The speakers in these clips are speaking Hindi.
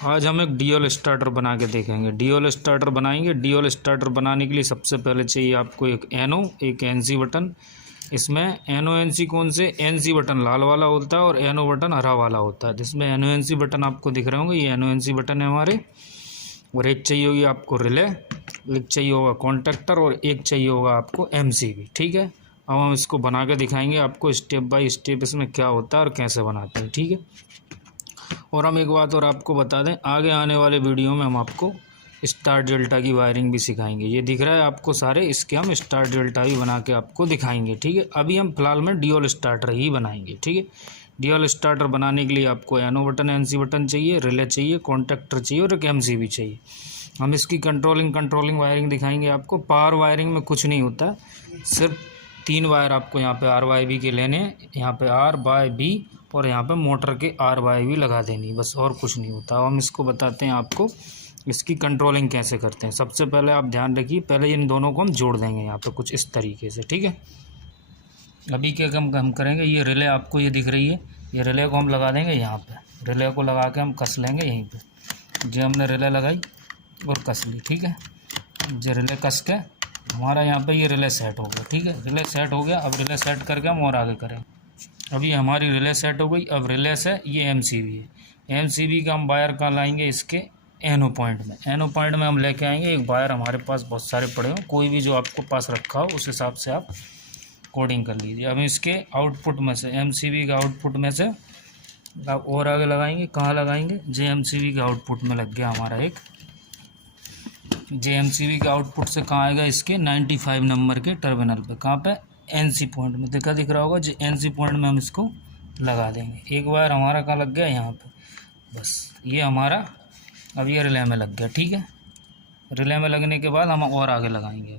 आज हम एक डीओल स्टार्टर बना के देखेंगे। डीओल स्टार्टर बनाएंगे। डीओल स्टार्टर बनाने के लिए सबसे पहले चाहिए आपको एक एनओ, एक एनसी बटन। इसमें एनओ एनसी कौन से, एनसी बटन लाल वाला होता है और एनओ बटन हरा वाला होता है। जिसमें एनओ एनसी बटन आपको दिख रहे होंगे, ये एनओ एनसी बटन है हमारे। और एक चाहिए होगी आपको रिले, एक चाहिए होगा कॉन्टैक्टर और एक चाहिए होगा आपको एमसीबी। ठीक है, अब हम इसको बना के दिखाएंगे आपको स्टेप बाय स्टेप इसमें क्या होता है और कैसे बनाते हैं। ठीक है, और हम एक बात और आपको बता दें, आगे आने वाले वीडियो में हम आपको स्टार डेल्टा की वायरिंग भी सिखाएंगे। ये दिख रहा है आपको सारे, इसके हम स्टार डेल्टा भी बना के आपको दिखाएंगे। ठीक है, अभी हम फिलहाल में डीओल स्टार्टर ही बनाएंगे। ठीक है, डीओल स्टार्टर बनाने के लिए आपको एनओ बटन, एनसी बटन चाहिए, रिले चाहिए, कॉन्टैक्टर चाहिए और एक एमसीबी चाहिए। हम इसकी कंट्रोलिंग वायरिंग दिखाएंगे आपको। पावर वायरिंग में कुछ नहीं होता, सिर्फ 3 वायर आपको यहाँ पे आर वाई बी के लेने हैं, यहाँ पे आर बाय बी और यहाँ पे मोटर के आर वाई बी लगा देनी, बस और कुछ नहीं होता। अब हम इसको बताते हैं आपको इसकी कंट्रोलिंग कैसे करते हैं। सबसे पहले आप ध्यान रखिए, पहले इन दोनों को हम जोड़ देंगे यहाँ पे कुछ इस तरीके से। ठीक है, अभी क्या हम करेंगे, ये रिले आपको ये दिख रही है, ये रिले को हम लगा देंगे यहाँ पे। रिले को लगा के हम कस लेंगे यहीं पे। जो हमने रिले लगाई और कस ली। ठीक है, जो रिले कस के हमारा यहाँ पे ये रिले सेट हो गया। ठीक है, रिले सेट हो गया। अब रिले सेट करके हम और आगे करें। अभी हमारी रिले सेट हो गई। अब रिले से ये एमसीबी है, एमसीबी का हम वायर कहाँ लाएंगे, इसके एनो पॉइंट में। एनो पॉइंट में हम लेके आएंगे एक वायर, हमारे पास बहुत सारे पड़े हो, कोई भी जो आपको पास रखा हो उस हिसाब से आप कोडिंग कर लीजिए। अब इसके आउटपुट में से, एमसीबी का आउटपुट में से आप और आगे लगाएंगे। कहाँ लगाएंगे, जे एमसीबी के आउटपुट में लग गया हमारा एक। जे एमसीबी के आउटपुट से कहाँ आएगा, इसके 95 नंबर के टर्मिनल पे। कहाँ पे, एनसी पॉइंट में दिख रहा होगा, जो एनसी पॉइंट में हम इसको लगा देंगे। एक वायर हमारा कहाँ लग गया, यहाँ पे, बस ये हमारा अब ये रिले में लग गया। ठीक है, रिले में लगने के बाद हम और आगे लगाएंगे।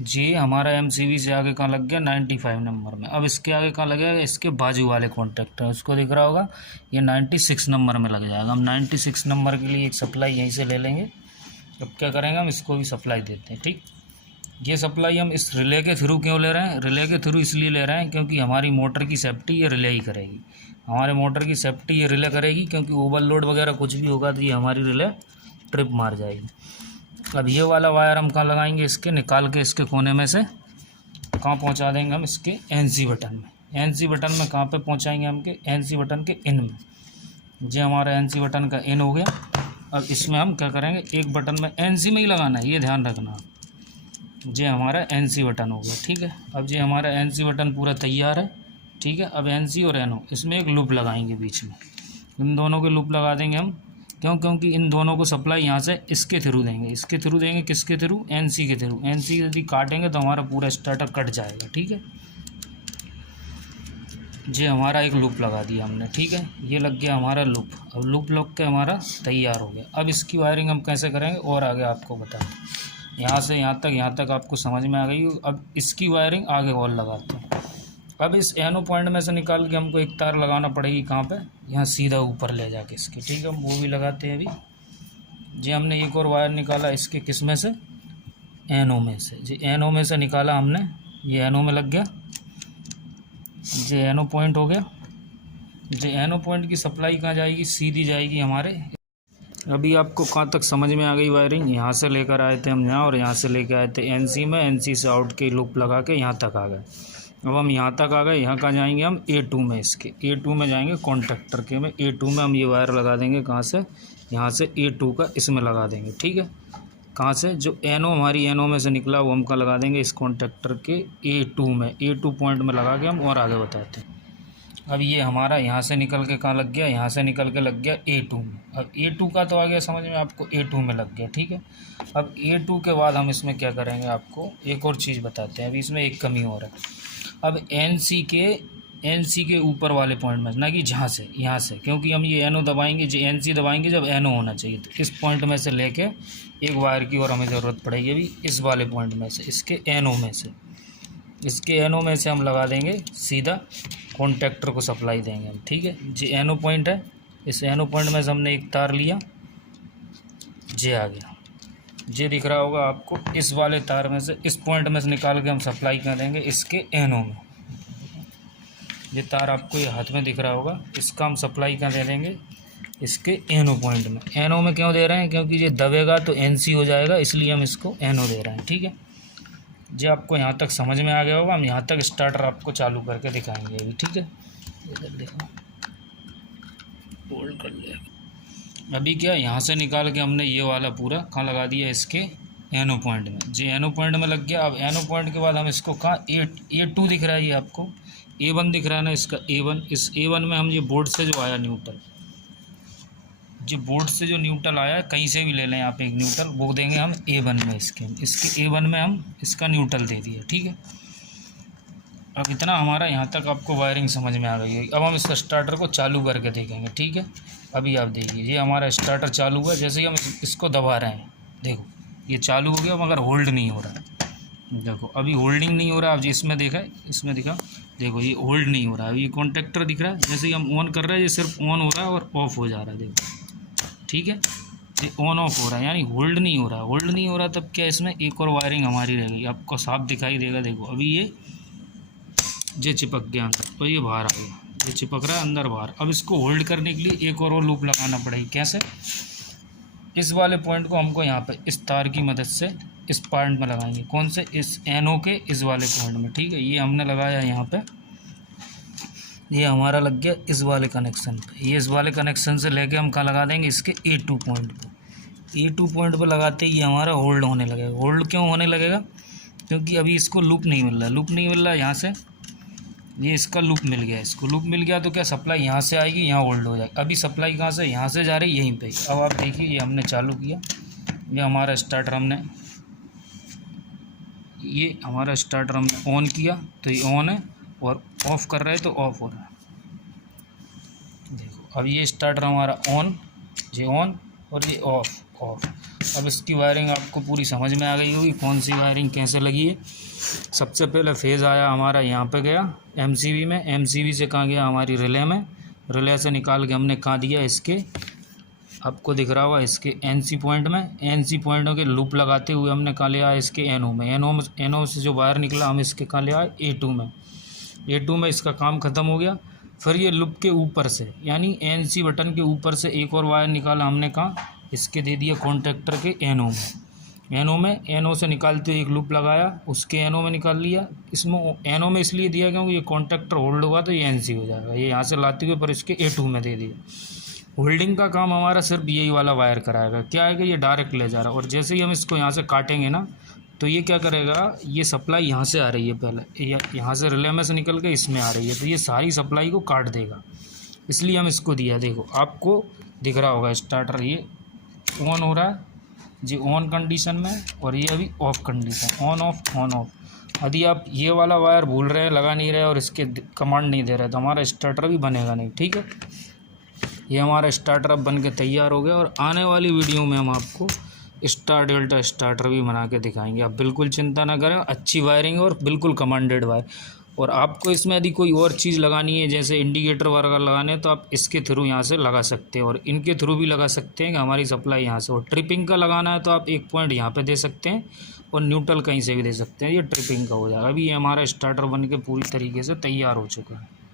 जी हमारा एमसीबी से आगे कहाँ लग गया, 95 नंबर में। अब इसके आगे कहाँ लगेगा, इसके बाजू वाले कॉन्टैक्टर, उसको दिख रहा होगा, ये 96 नंबर में लग जाएगा। हम 96 नंबर के लिए एक सप्लाई यहीं से ले लेंगे। अब क्या करेंगे, हम इसको भी सप्लाई देते हैं। ठीक, ये सप्लाई हम इस रिले के थ्रू क्यों ले रहे हैं, रिले के थ्रू इसलिए ले रहे हैं क्योंकि हमारी मोटर की सेफ्टी ये रिले ही करेगी। हमारे मोटर की सेफ्टी ये रिले करेगी, क्योंकि ओवरलोड वगैरह कुछ भी होगा तो ये हमारी रिले ट्रिप मार जाएगी। अब ये वाला वायर हम कहाँ लगाएंगे, इसके निकाल के इसके कोने में से कहाँ पहुँचा देंगे हम, इसके एनसी बटन में। एनसी बटन में कहाँ पे पहुँचाएंगे हम, के एनसी बटन के इन में। ये हमारा एनसी बटन का इन हो गया। अब इसमें हम क्या करेंगे, एक बटन में एनसी में ही लगाना है, ये ध्यान रखना। ये हमारा एनसी बटन हो गया। ठीक है, अब ये हमारा एनसी बटन पूरा तैयार है। ठीक है, अब एनसी और एनओ इसमें एक लूप लगाएंगे बीच में। इन दोनों के लूप लगा देंगे हम, क्योंकि इन दोनों को सप्लाई यहाँ से इसके थ्रू देंगे। इसके थ्रू देंगे, किसके थ्रू, एनसी के थ्रू। एनसी यदि काटेंगे तो हमारा पूरा स्टार्टर कट जाएगा। ठीक है, ये हमारा एक लूप लगा दिया हमने। ठीक है, ये लग गया हमारा लूप। अब लूप लग के हमारा तैयार हो गया। अब इसकी वायरिंग हम कैसे करेंगे और आगे आपको बताएं। यहाँ से यहाँ तक आपको समझ में आ गई। अब इसकी वायरिंग आगे और लगाते हैं। अब इस एनो पॉइंट में से निकाल के हमको एक तार लगाना पड़ेगी, कहाँ पे, यहाँ सीधा ऊपर ले जाके इसके। ठीक है, हम वो भी लगाते हैं अभी। जी हमने एक और वायर निकाला इसके, किस में से, एनो में से। जी एनो में से निकाला हमने, ये एनो में लग गया। ये एनो पॉइंट हो गया। जो एनो पॉइंट की सप्लाई कहाँ जाएगी, सीधी जाएगी हमारे। अभी आपको कहाँ तक समझ में आ गई वायरिंग, यहाँ से लेकर आए थे हम यहाँ, और यहाँ से लेकर आए थे एनसी में, एनसी से आउट के लूप लगा के यहाँ तक आ गए। अब हम यहाँ तक आ गए, यहाँ कहाँ जाएंगे हम, A2 में। इसके A2 में जाएंगे कॉन्टैक्टर के में। A2 में हम ये वायर लगा देंगे, कहाँ से, यहाँ से A2 का इसमें लगा देंगे। ठीक है, कहाँ से, जो एनो हमारी एनो में से निकला वो हम कहाँ लगा देंगे, इस कॉन्टैक्टर के A2 में। A2 पॉइंट में लगा के हम और आगे बताते हैं। अब ये हमारा यहाँ से निकल के कहाँ लग गया, यहाँ से निकल के लग गया A2 में। अब A2 का तो आ गया समझ में आपको, A2 में लग गया। ठीक है, अब A2 के बाद हम इसमें क्या करेंगे, आपको एक और चीज़ बताते हैं। अभी इसमें एक कमी और है। अब एनसी के ऊपर वाले पॉइंट में, ना कि जहाँ से, यहाँ से, क्योंकि हम ये एनो दबाएंगे, जो एनसी दबाएंगे जब एनो होना चाहिए, तो इस पॉइंट में से लेके एक वायर की और हमें ज़रूरत पड़ेगी अभी इस वाले पॉइंट में से, इसके एनो में से। इसके एनो में से हम लगा देंगे सीधा कॉन्टैक्टर को सप्लाई देंगे हम। ठीक है, जो एनो पॉइंट है, इस एनो पॉइंट में से हमने एक तार लिया, जे आ गया, जे दिख रहा होगा आपको। इस वाले तार में से, इस पॉइंट में से निकाल के हम सप्लाई कर देंगे इसके एनो में। ये तार आपको ये हाथ में दिख रहा होगा, इसका हम सप्लाई कर दे देंगे इसके एनो पॉइंट में। एनो में क्यों दे रहे हैं, क्योंकि ये दबेगा तो एनसी हो जाएगा, इसलिए हम इसको एनो दे रहे हैं। ठीक है, जो आपको यहाँ तक समझ में आ गया होगा। हम यहाँ तक स्टार्टर आपको चालू करके दिखाएंगे अभी। ठीक है, इधर देखो, होल्ड कर लिया। अभी क्या यहाँ से निकाल के हमने ये वाला पूरा कहाँ लगा दिया, इसके एनो पॉइंट में। जो एनो पॉइंट में लग गया। अब एनो पॉइंट के बाद हम इसको कहाँ A2 दिख रहा है, ये आपको A1 दिख रहा है ना, इसका A1। इस A1 में हम ये बोर्ड से जो आया न्यूट्रल, जो बोर्ड से जो न्यूट्रल आया, कहीं से भी ले लें आप एक न्यूट्रल, वो देंगे हम A1 में। इसके A1 में हम इसका न्यूट्रल दे दिया। ठीक है, अब इतना हमारा यहाँ तक आपको वायरिंग समझ में आ गई है। अब हम इस स्टार्टर को चालू करके देखेंगे। ठीक है, अभी आप देखिए, ये हमारा स्टार्टर चालू हुआ। जैसे ही हम इसको दबा रहे हैं, देखो ये चालू हो गया, मगर होल्ड नहीं हो रहा। देखो अभी होल्डिंग नहीं हो रहा। आप इसमें देखा, इसमें दिखा, देखो ये होल्ड नहीं हो रहा है। ये कॉन्टेक्टर दिख रहा है, जैसे ही हम ऑन कर रहे हैं ये सिर्फ ऑन हो रहा है और ऑफ हो जा रहा है। देखो ठीक है, ये ऑन ऑफ हो रहा है, यानी होल्ड नहीं हो रहा। होल्ड नहीं हो रहा तब क्या, इसमें एक और वायरिंग हमारी रह गई। आपको साफ दिखाई देगा। देखो अभी ये चिपक गया अंदर, तो ये बाहर आ गया, ये चिपक रहा है अंदर बाहर। अब इसको होल्ड करने के लिए एक और लूप लगाना पड़ेगी। कैसे, इस वाले पॉइंट को हमको यहाँ पे इस तार की मदद से इस पॉइंट में लगाएंगे। कौन से, इस एनो के इस वाले पॉइंट में। ठीक है, ये हमने लगाया यहाँ पे, ये हमारा लग गया इस वाले कनेक्शन पे। ये इस वाले कनेक्शन से लेके हम कहाँ लगा देंगे, इसके A2 पॉइंट पे। A2 पॉइंट पे लगाते ही ये हमारा होल्ड होने लगेगा। होल्ड क्यों होने लगेगा, क्योंकि अभी इसको लूप नहीं मिल रहा। लूप नहीं मिल रहा यहाँ से, ये इसका लूप मिल गया। इसको लूप मिल गया तो क्या, सप्लाई यहाँ से आएगी, यहाँ होल्ड हो जाएगी। अभी सप्लाई कहाँ से, यहाँ से जा रही, यहीं पे। अब आप देखिए, ये हमने चालू किया, ये हमारा स्टार्टर हमने ऑन किया तो ये ऑन है, और ऑफ़ कर रहे हैं तो ऑफ़ हो रहा है। देखो अब ये स्टार्टर हमारा ऑन, ये ऑन और ये ऑफ। अब इसकी वायरिंग आपको पूरी समझ में आ गई होगी, कौन सी वायरिंग कैसे लगी है। सबसे पहले फेज़ आया हमारा यहाँ पे गया MCB में, MCB से कहाँ गया, हमारी रिले में। रिले से निकाल के हमने कहाँ दिया, इसके, आपको दिख रहा होगा, इसके NC पॉइंट में। NC पॉइंटों के लूप लगाते हुए हमने कहाँ लिया, इसके एनो में। एनो से जो वायर निकला, हम इसके कहाँ लिया, A2 में। A2 में इसका काम ख़त्म हो गया। फिर ये लूप के ऊपर से, यानी NC बटन के ऊपर से एक और वायर निकाला हमने कहाँ, इसके दे दिया कॉन्टेक्टर के एनो में। एनो से निकालते हुए एक लूप लगाया, उसके एनो में निकाल लिया। इसमें एनो में इसलिए दिया क्योंकि ये कॉन्टेक्टर होल्ड होगा तो ये NC हो जाएगा। ये यहाँ से लाते हुए पर इसके A2 में दे दिया। होल्डिंग का काम हमारा सिर्फ यही वाला वायर कराएगा। क्या है कि ये डायरेक्ट ले जा रहा है, और जैसे ही हम इसको यहाँ से काटेंगे ना, तो ये क्या करेगा, ये सप्लाई यहाँ से आ रही है, पहले यहाँ से रिले में से निकल के इसमें आ रही है, तो ये सारी सप्लाई को काट देगा। इसलिए हम इसको दिया। देखो आपको दिख रहा होगा, स्टार्टर ये ऑन हो रहा है जी, ऑन कंडीशन में, और ये अभी ऑफ कंडीशन, ऑन ऑफ। यदि आप ये वाला वायर भूल रहे हैं, लगा नहीं रहे और इसके कमांड नहीं दे रहे, तो हमारा स्टार्टर भी बनेगा नहीं। ठीक है, ये हमारा स्टार्टर अब बन के तैयार हो गया, और आने वाली वीडियो में हम आपको स्टार डेल्टा स्टार्टर भी बना के दिखाएंगे। आप बिल्कुल चिंता ना करें, अच्छी वायरिंग और बिल्कुल कमांडेड वायर। और आपको इसमें यदि कोई और चीज़ लगानी है, जैसे इंडिकेटर वगैरह लगाने हैं, तो आप इसके थ्रू यहाँ से लगा सकते हैं, और इनके थ्रू भी लगा सकते हैं कि हमारी सप्लाई यहाँ से। और ट्रिपिंग का लगाना है तो आप एक पॉइंट यहाँ पे दे सकते हैं, और न्यूट्रल कहीं से भी दे सकते हैं, ये ट्रिपिंग का हो जाएगा। अभी ये हमारा स्टार्टर बन के पूरी तरीके से तैयार हो चुका है।